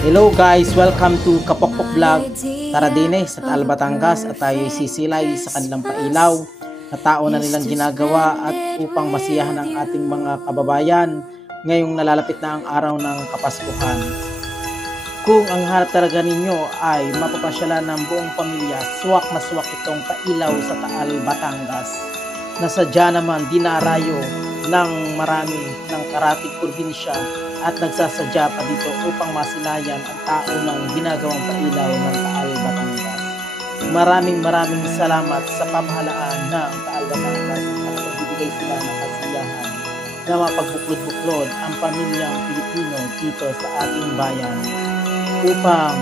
Hello guys, welcome to Kapokpok Vlog. Tara din sa Taal, Batangas at tayo sisilay sa kanilang pailaw na tao na nilang ginagawa at upang masiyahan ang ating mga kababayan ngayong nalalapit na ang araw ng Kapaskuhan. Kung ang hanap talaga ninyo ay mapapasyalan ng buong pamilya, swak na swak itong pailaw sa Taal, Batangas na sadya naman dinarayo ng marami ng karatig probinsya at nagsasadya pa dito upang masilayan ang tao ng ginagawang pailaw ng Taal, Batangas. Maraming salamat sa pamahalaan ng Taal, Batangas at nagbibigay sila ng kasiyahan na mapagbuklod-buklod ang pamilyang Pilipino dito sa ating bayan upang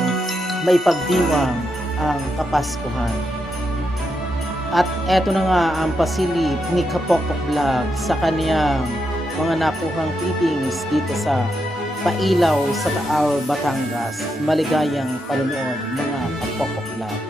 maipagdiwang ang Kapaskuhan. At eto na nga ang pasilip ni Kapokpok Vlog sa kaniyang mga nakuhang clippings dito sa pailaw sa Taal, Batangas. Maligayang panunood mga Kapokpok Vlog.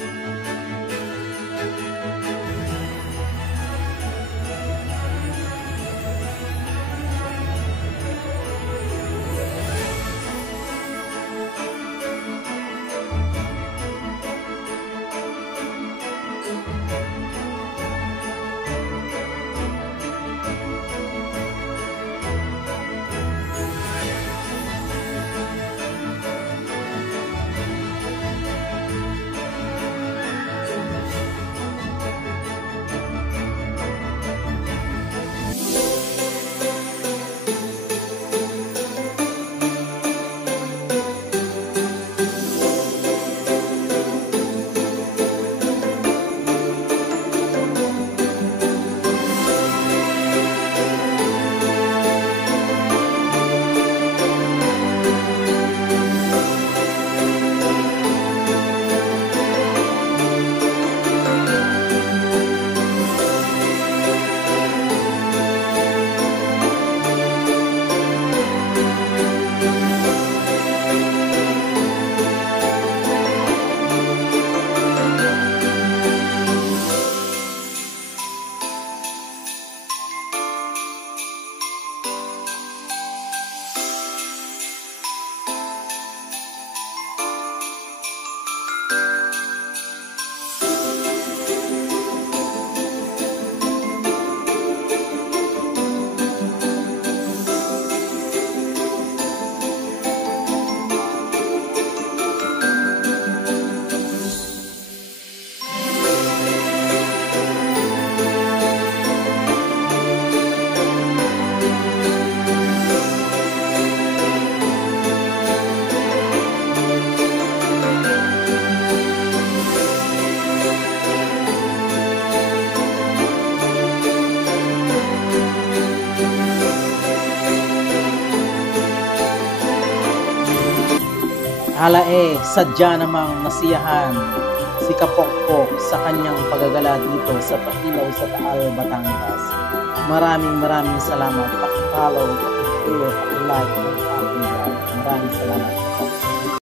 Sadya namang nasiyahan si Kapokpok sa kanyang paggagala dito sa pailaw sa Taal, Batangas. Maraming salamat. Paki-follow, paki-share, paki-like ang aking vlog. Maraming salamat.